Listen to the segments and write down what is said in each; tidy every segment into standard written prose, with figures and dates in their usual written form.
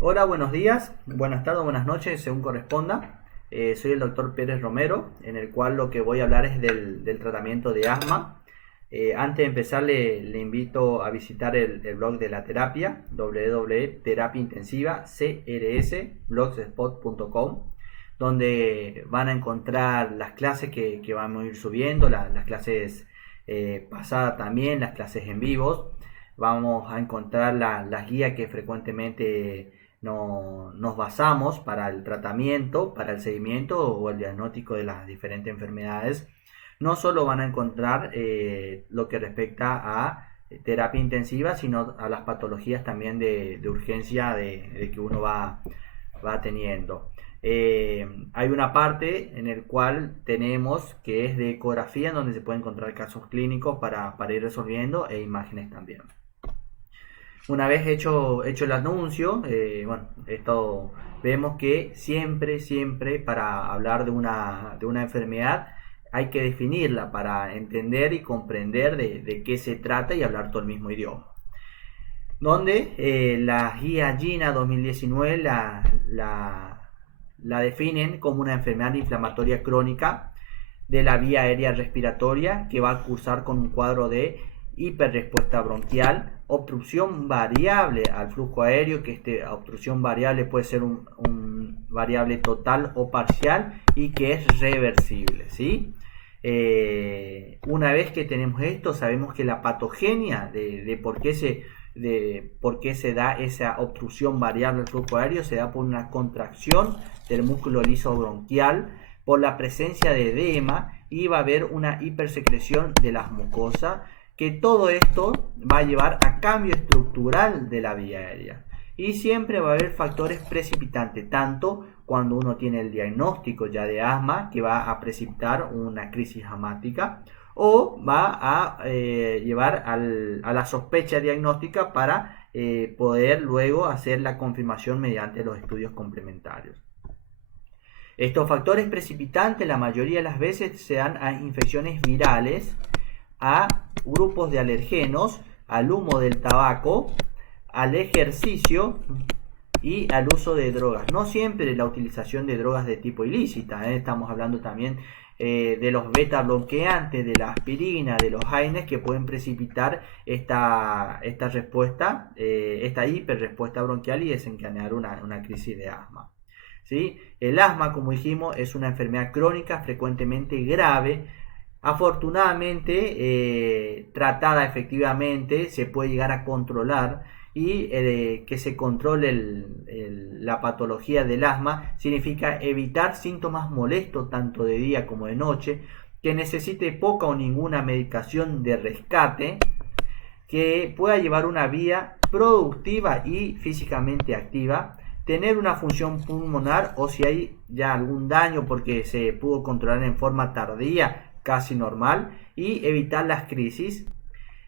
Hola, buenos días, buenas tardes, buenas noches, según corresponda. Soy el doctor Pérez Romero, en el cual lo que voy a hablar es del tratamiento de asma. Antes de empezar, le invito a visitar el blog de la terapia, www.terapiaintensivacrs.blogspot.com, donde van a encontrar las clases que vamos a ir subiendo, las clases pasadas también, las clases en vivos. Vamos a encontrar las guías que frecuentemente nos basamos para el tratamiento, para el seguimiento o el diagnóstico de las diferentes enfermedades. No solo van a encontrar lo que respecta a terapia intensiva, sino a las patologías también de urgencia de que uno va teniendo. Hay una parte en el cual tenemos que es de ecografía, donde se pueden encontrar casos clínicos para ir resolviendo, e imágenes también. Una vez hecho el anuncio, esto vemos que siempre para hablar de una enfermedad hay que definirla para entender y comprender de qué se trata y hablar todo el mismo idioma. Donde la guía GINA 2019 la definen como una enfermedad inflamatoria crónica de la vía aérea respiratoria que va a cursar con un cuadro de hiperrespuesta bronquial, obstrucción variable al flujo aéreo, que esta obstrucción variable puede ser un variable total o parcial y que es reversible, ¿sí? Una vez que tenemos esto, sabemos que la patogenia de por qué se da esa obstrucción variable al flujo aéreo se da por una contracción del músculo liso bronquial, por la presencia de edema, y va a haber una hipersecreción de las mucosas, que todo esto va a llevar a cambio estructural de la vía aérea. Y siempre va a haber factores precipitantes, tanto cuando uno tiene el diagnóstico ya de asma, que va a precipitar una crisis asmática, o va a llevar a la sospecha diagnóstica para poder luego hacer la confirmación mediante los estudios complementarios. Estos factores precipitantes la mayoría de las veces se dan a infecciones virales, a grupos de alergenos, al humo del tabaco, al ejercicio y al uso de drogas. No siempre la utilización de drogas de tipo ilícita, estamos hablando también de los beta bloqueantes, de la aspirina, de los AINES, que pueden precipitar esta respuesta, esta hiperrespuesta bronquial, y desencadenar una crisis de asma. ¿Sí? El asma, como dijimos, es una enfermedad crónica frecuentemente grave. Afortunadamente, tratada efectivamente, se puede llegar a controlar, y que se controle la patología del asma significa evitar síntomas molestos tanto de día como de noche, que necesite poca o ninguna medicación de rescate, que pueda llevar una vida productiva y físicamente activa, tener una función pulmonar, o si hay ya algún daño porque se pudo controlar en forma tardía, casi normal, y evitar las crisis.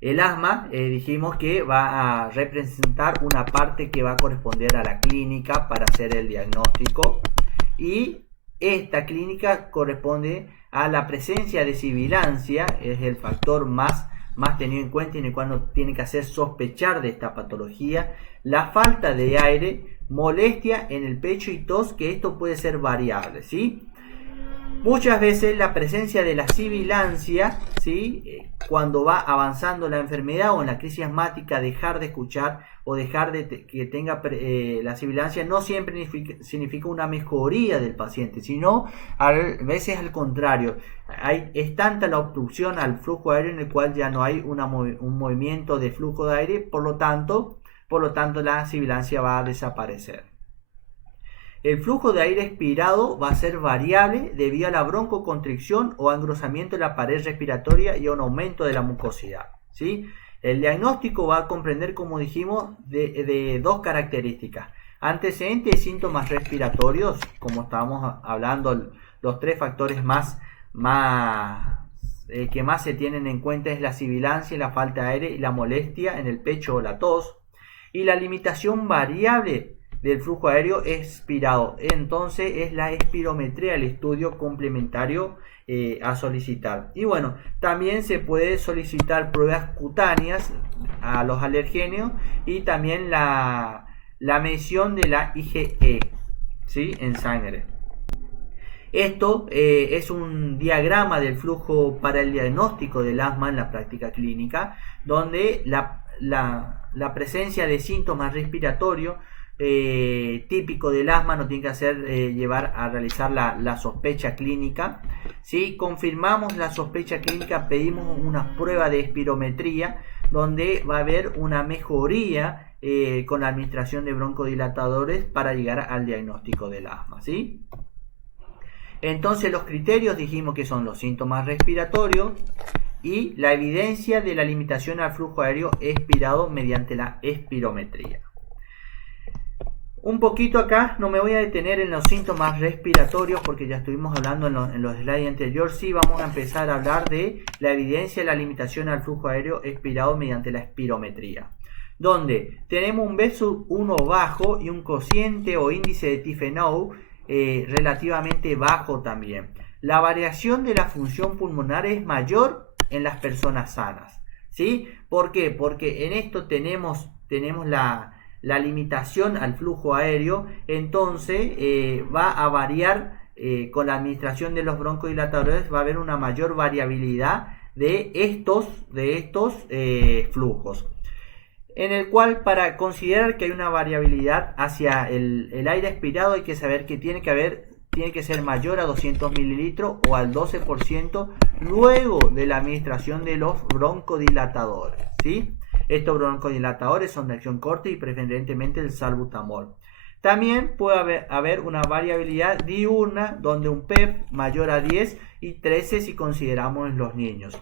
El asma, dijimos que va a representar una parte que va a corresponder a la clínica para hacer el diagnóstico, y esta clínica corresponde a la presencia de sibilancia, es el factor más tenido en cuenta, y en el cual nos tiene que hacer sospechar de esta patología, la falta de aire, molestia en el pecho y tos, que esto puede ser variable, ¿sí? Muchas veces la presencia de la sibilancia, ¿sí? Cuando va avanzando la enfermedad o en la crisis asmática, dejar de escuchar o dejar de que tenga la sibilancia no siempre significa una mejoría del paciente, sino a veces al contrario. Es tanta la obstrucción al flujo aéreo en el cual ya no hay un movimiento de flujo de aire, por lo tanto la sibilancia va a desaparecer. El flujo de aire expirado va a ser variable debido a la broncoconstricción o engrosamiento de la pared respiratoria y a un aumento de la mucosidad, ¿sí? El diagnóstico va a comprender, como dijimos, de dos características: antecedentes de síntomas respiratorios, como estábamos hablando, los tres factores que más se tienen en cuenta es la sibilancia, la falta de aire y la molestia en el pecho o la tos, y la limitación variable del flujo aéreo expirado. Entonces es la espirometría, el estudio complementario a solicitar. Y bueno, también se puede solicitar pruebas cutáneas a los alergénicos, y también la la medición de la IgE, ¿sí? En sangre. Esto es un diagrama del flujo para el diagnóstico del asma en la práctica clínica, donde la presencia de síntomas respiratorios típico del asma nos tiene que hacer llevar a realizar la sospecha clínica. Si confirmamos la sospecha clínica, pedimos una prueba de espirometría, donde va a haber una mejoría con la administración de broncodilatadores para llegar al diagnóstico del asma, ¿sí? Entonces los criterios dijimos que son los síntomas respiratorios y la evidencia de la limitación al flujo aéreo expirado mediante la espirometría. Un poquito acá, no me voy a detener en los síntomas respiratorios porque ya estuvimos hablando en los slides anteriores. Sí, vamos a empezar a hablar de la evidencia de la limitación al flujo aéreo expirado mediante la espirometría, donde tenemos un B1 bajo y un cociente o índice de Tifenau relativamente bajo también. La variación de la función pulmonar es mayor en las personas sanas, ¿sí? ¿Por qué? Porque en esto tenemos la limitación al flujo aéreo, entonces va a variar con la administración de los broncodilatadores, va a haber una mayor variabilidad de estos flujos, en el cual, para considerar que hay una variabilidad hacia el aire expirado, hay que saber que tiene que ser mayor a 200 mililitros o al 12% luego de la administración de los broncodilatadores, ¿sí? Estos broncodilatadores son de acción corta y preferentemente el salbutamol. También puede haber una variabilidad diurna, donde un PEP mayor a 10 y 13 si consideramos en los niños.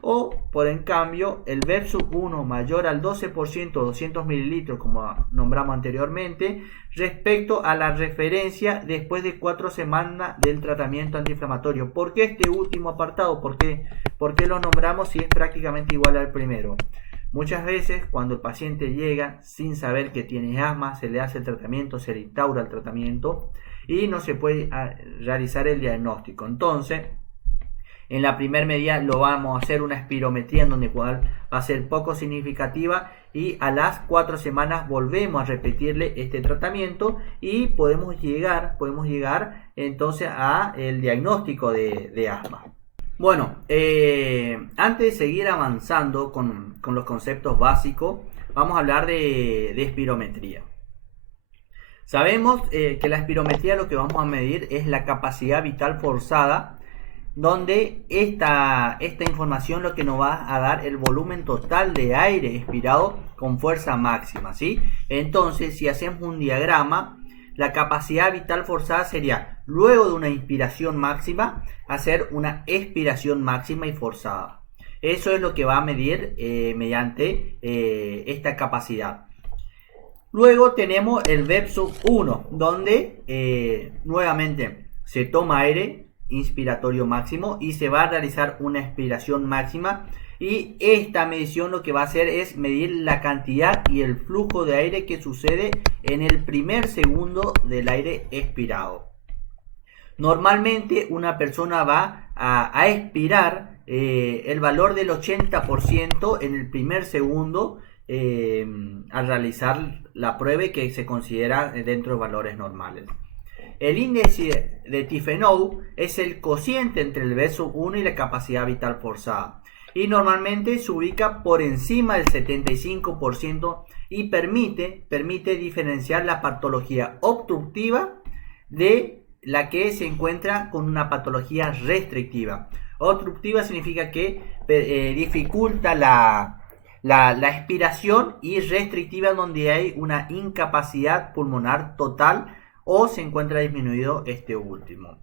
O, por en cambio, el BEP1 mayor al 12% o 200 mililitros, como nombramos anteriormente, respecto a la referencia después de 4 semanas del tratamiento antiinflamatorio. ¿Por qué este último apartado? ¿Por qué lo nombramos si es prácticamente igual al primero? Muchas veces, cuando el paciente llega sin saber que tiene asma, se le hace el tratamiento, se le instaura el tratamiento y no se puede realizar el diagnóstico. Entonces, en la primera medida lo vamos a hacer una espirometría, en donde va a ser poco significativa, y a las 4 semanas volvemos a repetirle este tratamiento y podemos llegar entonces a el diagnóstico de asma. Bueno, antes de seguir avanzando con los conceptos básicos, vamos a hablar de espirometría. Sabemos que la espirometría lo que vamos a medir es la capacidad vital forzada, donde esta información lo que nos va a dar el volumen total de aire expirado con fuerza máxima, ¿sí? Entonces, si hacemos un diagrama, la capacidad vital forzada sería, luego de una inspiración máxima, hacer una expiración máxima y forzada. Eso es lo que va a medir mediante esta capacidad. Luego tenemos el BEP1, donde nuevamente se toma aire inspiratorio máximo y se va a realizar una expiración máxima, y esta medición lo que va a hacer es medir la cantidad y el flujo de aire que sucede en el primer segundo del aire expirado. Normalmente una persona va a expirar el valor del 80% en el primer segundo al realizar la prueba, que se considera dentro de valores normales. El índice de Tifenau es el cociente entre el B1 y la capacidad vital forzada, y normalmente se ubica por encima del 75% y permite diferenciar la patología obstructiva de la que se encuentra con una patología restrictiva. Obstructiva significa que dificulta la expiración, y restrictiva donde hay una incapacidad pulmonar total o se encuentra disminuido este último.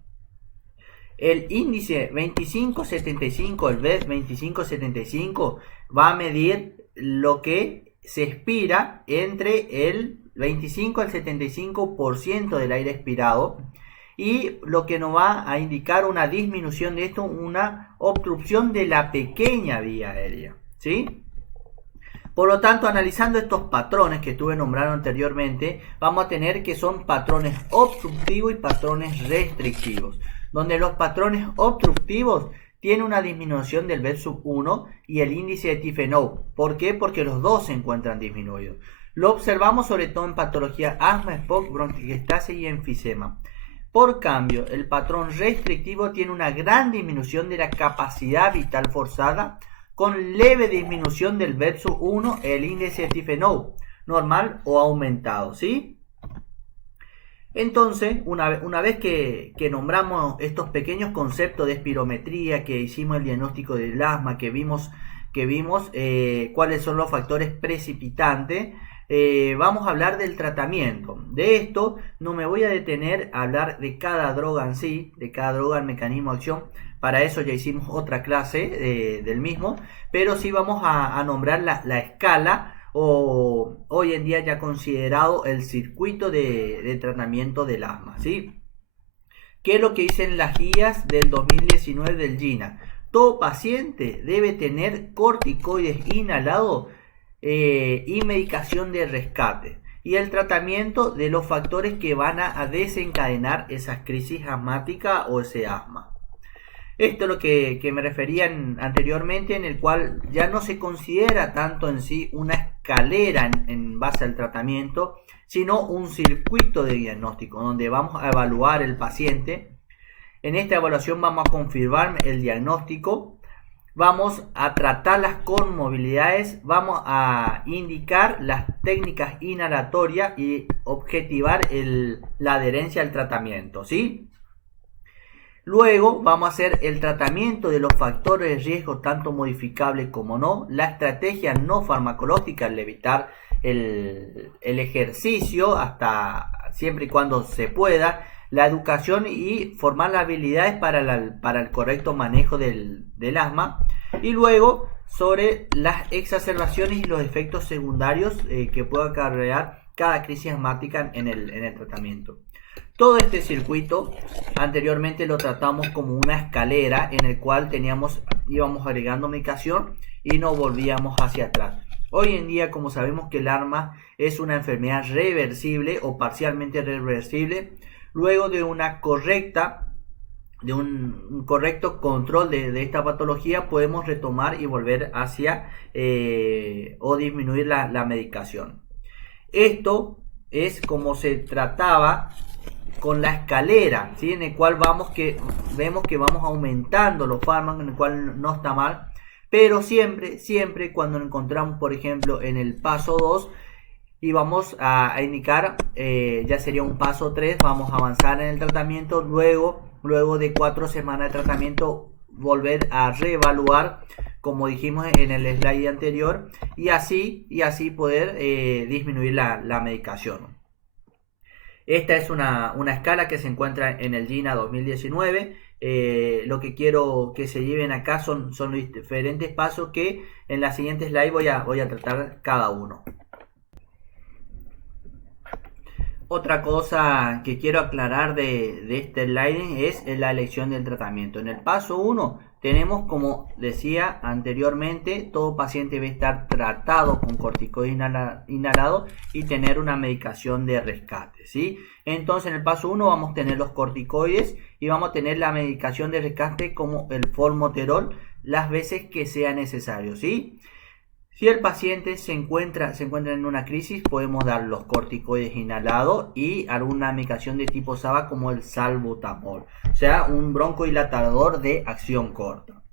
El índice 2575, el BEP 2575, va a medir lo que se expira entre el 25 al 75% del aire expirado, y lo que nos va a indicar una disminución de esto, una obstrucción de la pequeña vía aérea, ¿sí? Por lo tanto, analizando estos patrones que estuve nombrando anteriormente, vamos a tener que son patrones obstructivos y patrones restrictivos, donde los patrones obstructivos tiene una disminución del BEP-1 y el índice de Tifenau. ¿Por qué? Porque los dos se encuentran disminuidos. Lo observamos sobre todo en patología asma, ESPOC, bronquiectasis y enfisema. Por cambio, el patrón restrictivo tiene una gran disminución de la capacidad vital forzada con leve disminución del BEP-1, el índice de Tifenau, normal o aumentado, ¿sí? Entonces, una vez que nombramos estos pequeños conceptos de espirometría, que hicimos el diagnóstico del asma, que vimos cuáles son los factores precipitantes, vamos a hablar del tratamiento. De esto no me voy a detener a hablar de cada droga en sí, de cada droga, el mecanismo de acción. Para eso ya hicimos otra clase del mismo, pero sí vamos a nombrar la escala, o hoy en día ya considerado el circuito de tratamiento del asma, ¿sí? ¿Qué es lo que dicen las guías del 2019 del GINA? Todo paciente debe tener corticoides inhalados y medicación de rescate, y el tratamiento de los factores que van a desencadenar esas crisis asmáticas o ese asma. Esto es lo que me refería anteriormente, en el cual ya no se considera tanto en sí una escalera en base al tratamiento, sino un circuito de diagnóstico donde vamos a evaluar el paciente. En esta evaluación vamos a confirmar el diagnóstico, vamos a tratar las comorbilidades, vamos a indicar las técnicas inhalatorias y objetivar la adherencia al tratamiento, ¿sí? Luego vamos a hacer el tratamiento de los factores de riesgo, tanto modificables como no, la estrategia no farmacológica, al evitar el ejercicio hasta siempre y cuando se pueda, la educación y formar las habilidades para el correcto manejo del asma, y luego sobre las exacerbaciones y los efectos secundarios que pueda acarrear cada crisis asmática en el tratamiento. Todo este circuito anteriormente lo tratamos como una escalera en el cual íbamos agregando medicación y no volvíamos hacia atrás. Hoy en día, como sabemos que el asma es una enfermedad reversible o parcialmente reversible, luego de un correcto control de esta patología, podemos retomar y volver hacia o disminuir la medicación. Esto es como se trataba con la escalera, ¿sí? En el cual vemos que vamos aumentando los fármacos, en el cual no está mal, pero siempre cuando nos encontramos, por ejemplo, en el paso 2 y vamos a indicar, ya sería un paso 3, vamos a avanzar en el tratamiento, luego de 4 semanas de tratamiento volver a reevaluar, como dijimos en el slide anterior, y así poder disminuir la medicación. Esta es una escala que se encuentra en el GINA 2019. Lo que quiero que se lleven acá son los diferentes pasos que en la siguiente slide voy a tratar cada uno. Otra cosa que quiero aclarar de este slide es la elección del tratamiento. En el paso 1 tenemos, como decía anteriormente, todo paciente debe estar tratado con corticoide inhalado y tener una medicación de rescate, ¿sí? Entonces en el paso 1 vamos a tener los corticoides y vamos a tener la medicación de rescate como el formoterol las veces que sea necesario, ¿sí? Si el paciente se encuentra en una crisis, podemos dar los corticoides inhalados y alguna medicación de tipo SABA como el salbutamol, o sea, un broncodilatador de acción corta.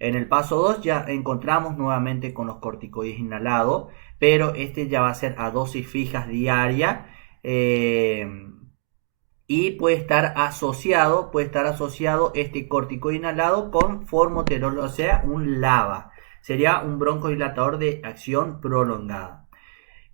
En el paso 2 ya encontramos nuevamente con los corticoides inhalados, pero este ya va a ser a dosis fijas diaria y puede estar asociado este corticoide inhalado con formoterol, o sea, un LABA. Sería un broncodilatador de acción prolongada.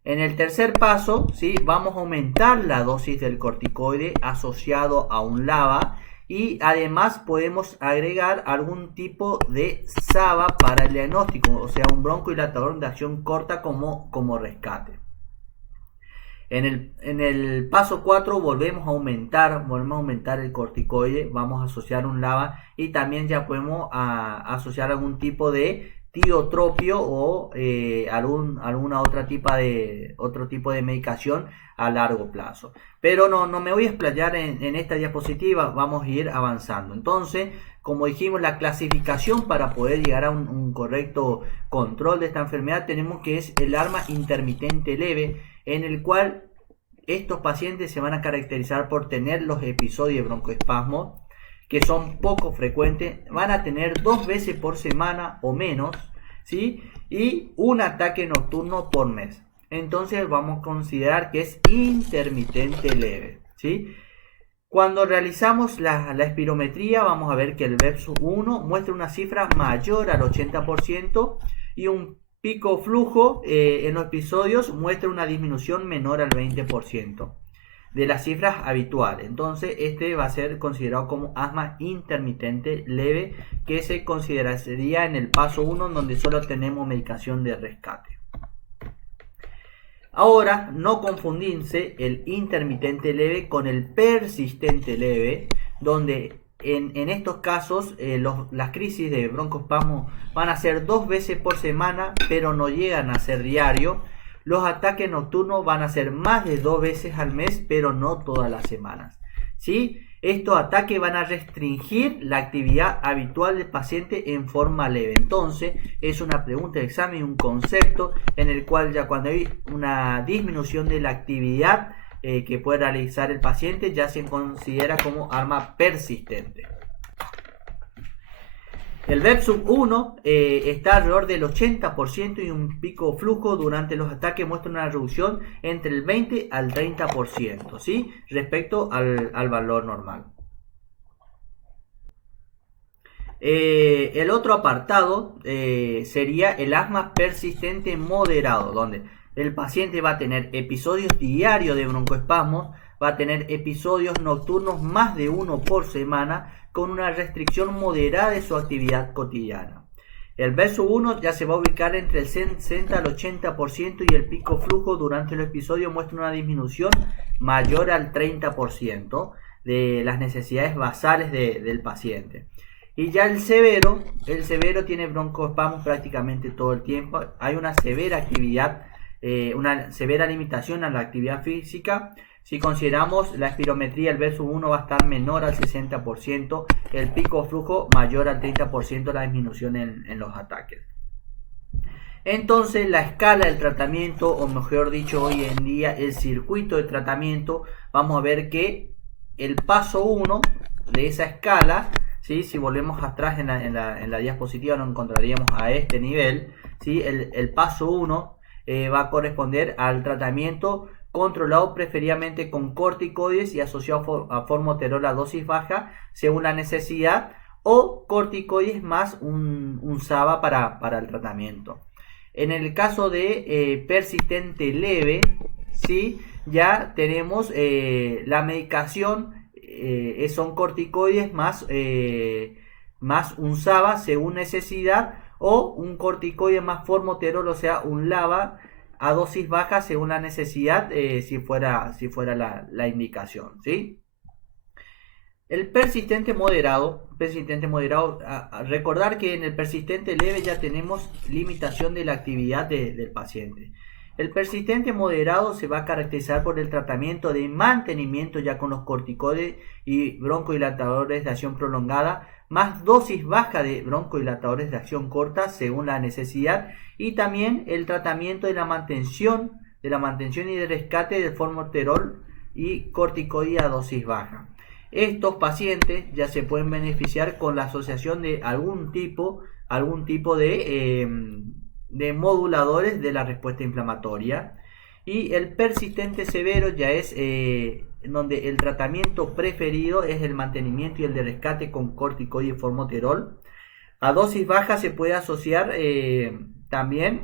En el tercer paso, ¿sí? Vamos a aumentar la dosis del corticoide asociado a un LABA y además podemos agregar algún tipo de SABA para el diagnóstico, o sea, un broncodilatador de acción corta como rescate. En el paso 4 volvemos a aumentar el corticoide, vamos a asociar un LABA y también ya podemos asociar algún tipo de tiotropio o alguna otro tipo de medicación a largo plazo. Pero no me voy a explayar en esta diapositiva, vamos a ir avanzando. Entonces, como dijimos, la clasificación para poder llegar a un correcto control de esta enfermedad tenemos que es el asma intermitente leve, en el cual estos pacientes se van a caracterizar por tener los episodios de broncoespasmo, que son poco frecuentes, van a tener 2 veces por semana o menos, ¿sí? Y un ataque nocturno por mes. Entonces vamos a considerar que es intermitente leve, ¿sí? Cuando realizamos la espirometría, vamos a ver que el BEPS-1 muestra una cifra mayor al 80% y un pico flujo en los episodios muestra una disminución menor al 20% de las cifras habituales. Entonces este va a ser considerado como asma intermitente leve, que se consideraría en el paso 1, donde solo tenemos medicación de rescate. Ahora, no confundirse el intermitente leve con el persistente leve, donde en estos casos las crisis de broncoespasmo van a ser 2 veces por semana, pero no llegan a ser diario. Los ataques nocturnos van a ser más de 2 veces al mes, pero no todas las semanas, ¿sí? Estos ataques van a restringir la actividad habitual del paciente en forma leve. Entonces, es una pregunta de examen, un concepto en el cual ya cuando hay una disminución de la actividad que puede realizar el paciente, ya se considera como asma persistente. El BEPS-1 está alrededor del 80% y un pico flujo durante los ataques muestra una reducción entre el 20 al 30%, ¿sí? Respecto al valor normal. El otro apartado sería el asma persistente moderado, donde el paciente va a tener episodios diarios de broncoespasmos, va a tener episodios nocturnos más de 1 por semana, con una restricción moderada de su actividad cotidiana. El BEPS-1 ya se va a ubicar entre el 60 al 80% y el pico flujo durante el episodio muestra una disminución mayor al 30% de las necesidades basales del paciente. Y ya el severo tiene broncoespasmos prácticamente todo el tiempo. Hay una severa actividad, una severa limitación a la actividad física. Si consideramos la espirometría, el BEPS-1 va a estar menor al 60%, el pico flujo mayor al 30% la disminución en los ataques. Entonces la escala del tratamiento, o mejor dicho hoy en día el circuito de tratamiento, vamos a ver que el paso 1 de esa escala, ¿sí? Si volvemos atrás en la diapositiva nos encontraríamos a este nivel, ¿sí? El paso 1 va a corresponder al tratamiento controlado preferiblemente con corticoides y asociado a formoterol a dosis baja según la necesidad, o corticoides más un SABA para el tratamiento. En el caso de persistente leve, ¿sí? Ya tenemos la medicación, son corticoides más un SABA según necesidad, o un corticoide más formoterol, o sea un LABA a dosis baja según la necesidad, si fuera la indicación, ¿sí? El persistente moderado, recordar que en el persistente leve ya tenemos limitación de la actividad del paciente. El persistente moderado se va a caracterizar por el tratamiento de mantenimiento ya con los corticoides y broncodilatadores de acción prolongada, más dosis baja de broncodilatadores de acción corta según la necesidad, y también el tratamiento de la mantención y de rescate del formoterol y corticoide a dosis baja. Estos pacientes ya se pueden beneficiar con la asociación de algún tipo de moduladores de la respuesta inflamatoria. Y el persistente severo ya es donde el tratamiento preferido es el mantenimiento y el de rescate con corticoide y formoterol. A dosis baja se puede asociar también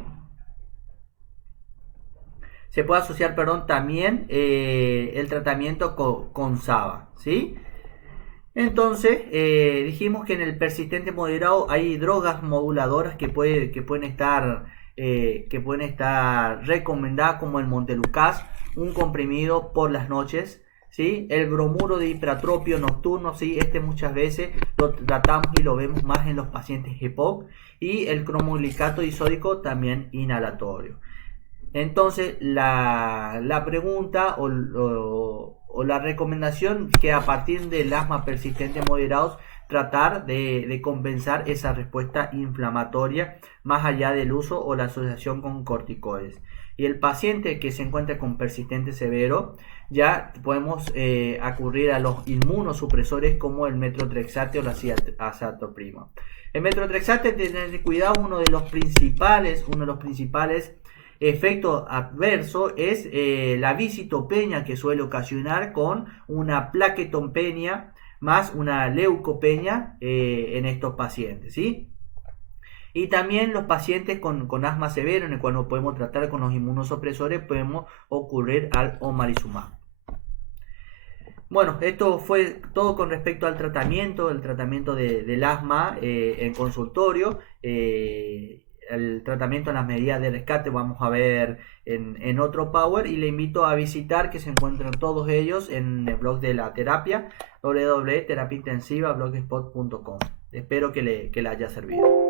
el tratamiento con SABA, ¿sí? Entonces, dijimos que en el persistente moderado hay drogas moduladoras que pueden estar recomendadas, como el Montelukast, un comprimido por las noches, ¿sí? El bromuro de hipertropio nocturno, ¿sí? Este muchas veces lo tratamos y lo vemos más en los pacientes EPOC, y el cromoglicato disódico también inhalatorio. Entonces, la pregunta o la recomendación que a partir del asma persistente moderados, tratar de compensar esa respuesta inflamatoria más allá del uso o la asociación con corticoides. Y el paciente que se encuentra con persistente severo, ya podemos acudir a los inmunosupresores como el metrotrexate o la azathoprima. El metrotrexate, tener cuidado, uno de los principales efecto adverso es la visitopenia que suele ocasionar con una plaquetopenia más una leucopenia en estos pacientes, ¿sí? Y también los pacientes con asma severo, en el cual no podemos tratar con los inmunosupresores, podemos ocurrir al omalizumab. Bueno, esto fue todo con respecto al tratamiento, del asma en consultorio. El tratamiento en las medidas de rescate vamos a ver en otro Power, y le invito a visitar, que se encuentran todos ellos en el blog de la terapia, www.terapiaintensiva.blogspot.com. Espero que le haya servido.